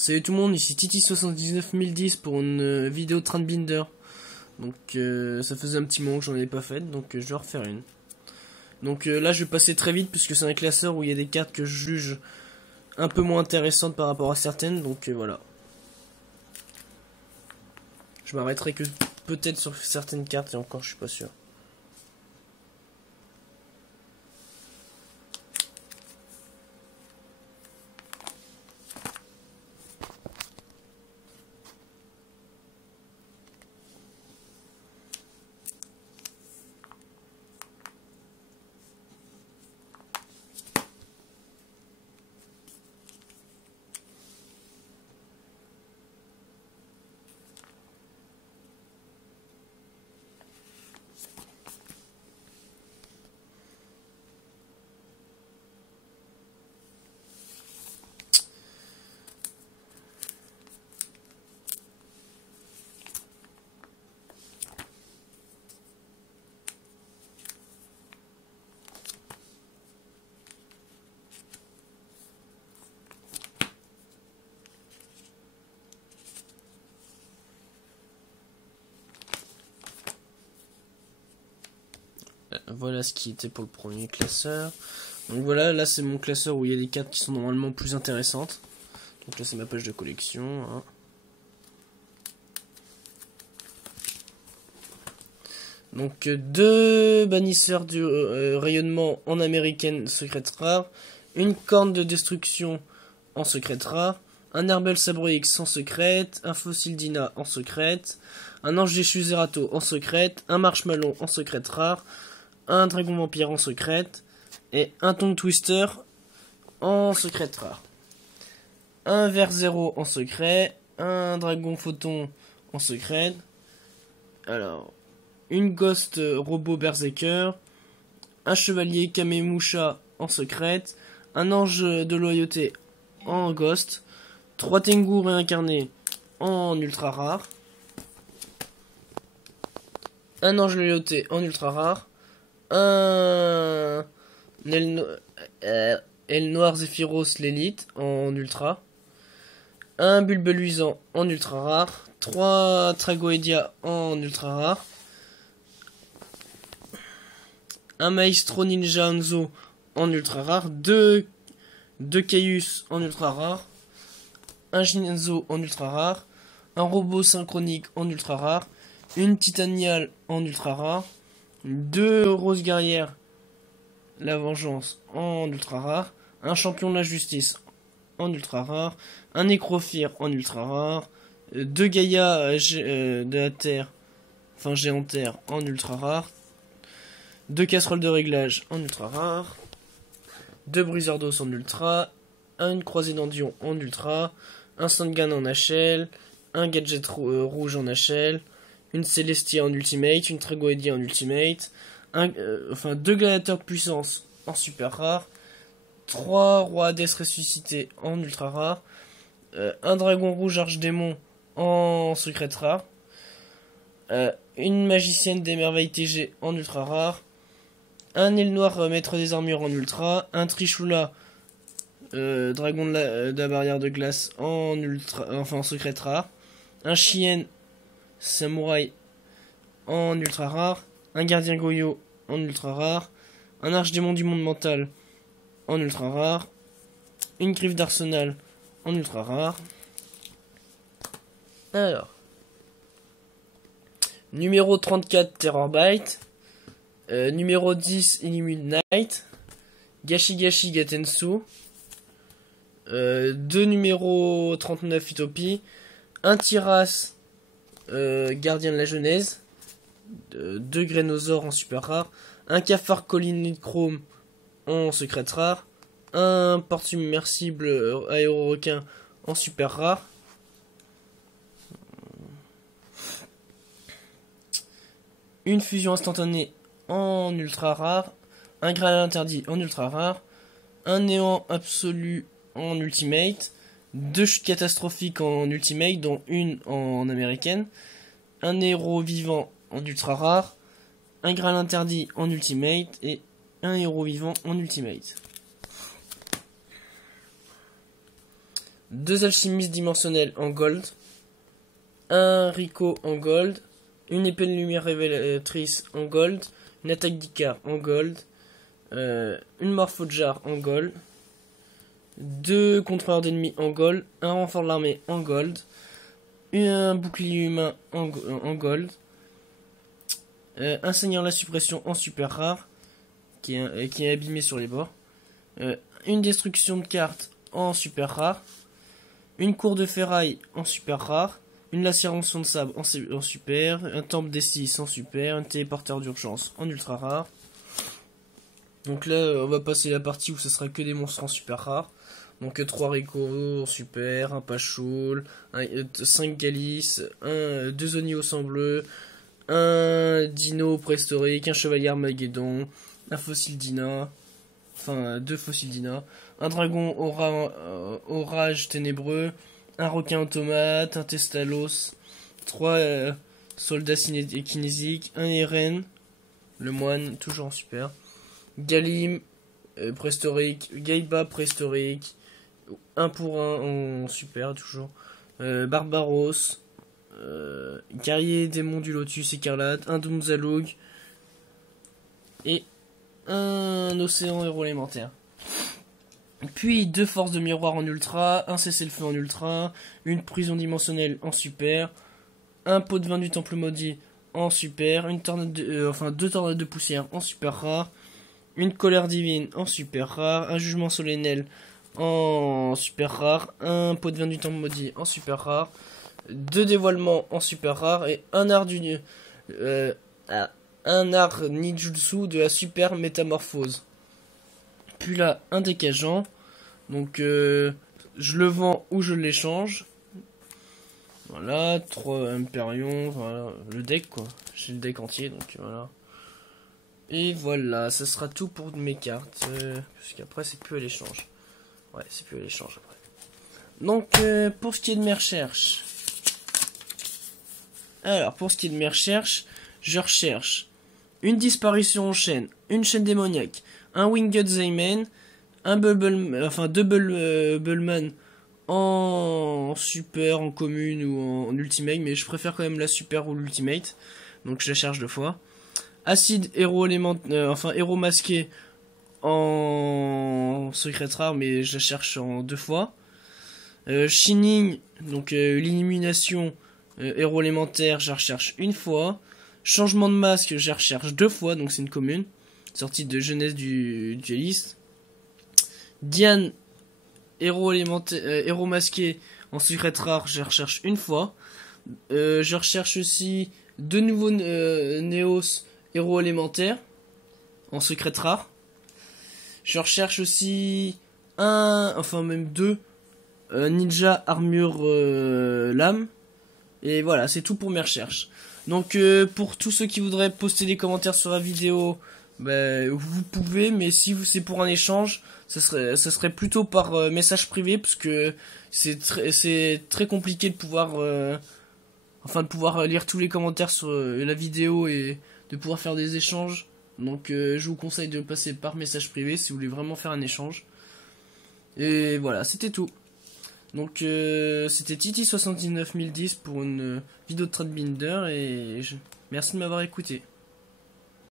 Salut tout le monde, ici Titi79010 pour une vidéo de Trendbinder. Donc ça faisait un petit moment que j'en avais pas fait, donc je vais refaire une. Donc là je vais passer très vite puisque c'est un classeur où il y a des cartes que je juge un peu moins intéressantes par rapport à certaines, donc voilà. Je m'arrêterai que peut-être sur certaines cartes et encore je suis pas sûr. Voilà ce qui était pour le premier classeur. Donc voilà, là c'est mon classeur où il y a des cartes qui sont normalement plus intéressantes. Donc là c'est ma page de collection. Hein. Donc deux bannisseurs du rayonnement en américaine secrète rare, une corne de destruction en secrète rare, un Herbal Sabre X en secrète, un Fossil Dina en secrète, un Ange déchu Zerato en secrète, un Marshmallow en secrète rare, un Dragon Vampire en secrète et un Tongue Twister en secrète rare. Un Vert Zéro en secret, un Dragon Photon en secrète. Alors, une Ghost Robot Berserker, un Chevalier Kamemusha en secrète, un Ange de Loyauté en Ghost, 3 Tengu réincarnés en ultra rare, un Ange de Loyauté en ultra rare, un El Noir Zephyros l'élite en ultra, un Bulbe luisant en ultra rare, 3 Tragoedia en ultra rare, un Maestro Ninja Hanzo en ultra rare, 2 Caius en ultra rare, un Shinzo en ultra rare, un Robot Synchronique en ultra rare, une Titanial en ultra rare, 2 Rose Guerrière la Vengeance en ultra rare, un Champion de la Justice en ultra rare, un Nécrophire en ultra rare, 2 Gaïa de la Terre, enfin Géantaire en ultra rare, 2 Casseroles de réglage en ultra rare, 2 Briseurs d'os en ultra, une Croisée d'Andion en ultra, un Sandgan en HL, un Gadget rouge en HL, une Célestia en ultimate, une Tragoedia en ultimate, 2 gladiateurs de puissance en super rare, 3 rois Hades ressuscités en ultra rare, un dragon rouge archdémon en secrète rare, une magicienne des merveilles TG en ultra rare, un île noir maître des armures en ultra, un Trishula dragon de la barrière de glace en ultra, enfin en secrète rare, un Chien samouraï en ultra rare, un gardien Goyo en ultra rare, un archdémon du monde mental en ultra rare, une griffe d'arsenal en ultra rare. Alors, numéro 34 Terror Bite, numéro 10 Illuminate, Gashi Gashi Gatensu, 2 numéro 39 Utopie, un Tiras Gardien de la Genèse, 2 Grénosaures en super rare, un Cafard Collinide Chrome en secrète rare, un porte submersible aéro-requin en super rare, une fusion instantanée en ultra rare, un Graal interdit en ultra rare, un néant absolu en ultimate, 2 chutes catastrophiques en ultimate, dont une en américaine, un héros vivant en ultra rare, un Graal interdit en ultimate et un héros vivant en ultimate. 2 alchimistes dimensionnels en gold, un Rico en gold, une épée de lumière révélatrice en gold, une attaque d'Icar en gold, une Morphojar en gold, 2 contrôleurs d'ennemis en gold, un renfort de l'armée en gold, un bouclier humain en gold, un seigneur de la suppression en super rare, qui est abîmé sur les bords, une destruction de cartes en super rare, une cour de ferraille en super rare, une lacération de sable en super, un temple des 6 en super, un téléporteur d'urgence en ultra rare. Donc là, on va passer la partie où ce sera que des monstres en super rare. Donc 3 Rico en super, un Pachol, 5 Galice, 2 Oni au sang bleu, un Dino préhistorique, un Chevalier Armageddon, un Fossile Dina, enfin 2 Fossiles Dina, un Dragon Orage Ténébreux, un Requin Automate, un Testalos, 3 Soldats Kinésiques, un Eren, le moine, toujours en super, Galim, préhistorique, Gaiba préhistorique, 1 pour 1 en super toujours, Barbaros, Guerrier démon du Lotus écarlate, un Doomzaloug et un Océan héros élémentaire. Puis 2 forces de miroir en ultra, un cessez-le-feu en ultra, une prison dimensionnelle en super, un pot de vin du temple maudit en super, une tornade 2 tornades de poussière en super rare, une colère divine en super rare, un jugement solennel en super rare, un pot de vin du temple maudit en super rare, 2 dévoilements en super rare et un art ninjutsu de la super métamorphose. Puis là, un décageant. Donc, je le vends ou je l'échange. Voilà, 3 Imperions. Voilà, le deck quoi. J'ai le deck entier, donc voilà. Et voilà, ça sera tout pour mes cartes. Parce qu'après, c'est plus à l'échange. Ouais, c'est plus à l'échange après. Donc, pour ce qui est de mes recherches. Alors, pour ce qui est de mes recherches, je recherche une disparition en chaîne, une chaîne démoniaque, un Winged Zayman, deux Bullman en super, en commune ou en ultimate, mais je préfère quand même la super ou l'ultimate, donc je la cherche 2 fois. Acide héros héros masqué en secret rare, mais je la cherche en 2 fois. Shining, donc l'illumination héros élémentaire, je la recherche 1 fois. Changement de masque, je la recherche 2 fois, donc c'est une commune. Sortie de jeunesse du dueliste. Diane, héros masqué en secret rare, je la recherche 1 fois. Je recherche aussi 2 nouveaux Néos héros élémentaires en secret rare. Je recherche aussi même 2 ninja armure lame. Et voilà, c'est tout pour mes recherches. Donc pour tous ceux qui voudraient poster des commentaires sur la vidéo, vous pouvez, mais si c'est pour un échange, ça serait plutôt par message privé, parce que c'est très compliqué de pouvoir lire tous les commentaires sur la vidéo et de pouvoir faire des échanges. Donc je vous conseille de passer par message privé si vous voulez vraiment faire un échange. Et voilà, c'était tout. Donc c'était Titi79010 pour une vidéo de Threadbinder et merci de m'avoir écouté.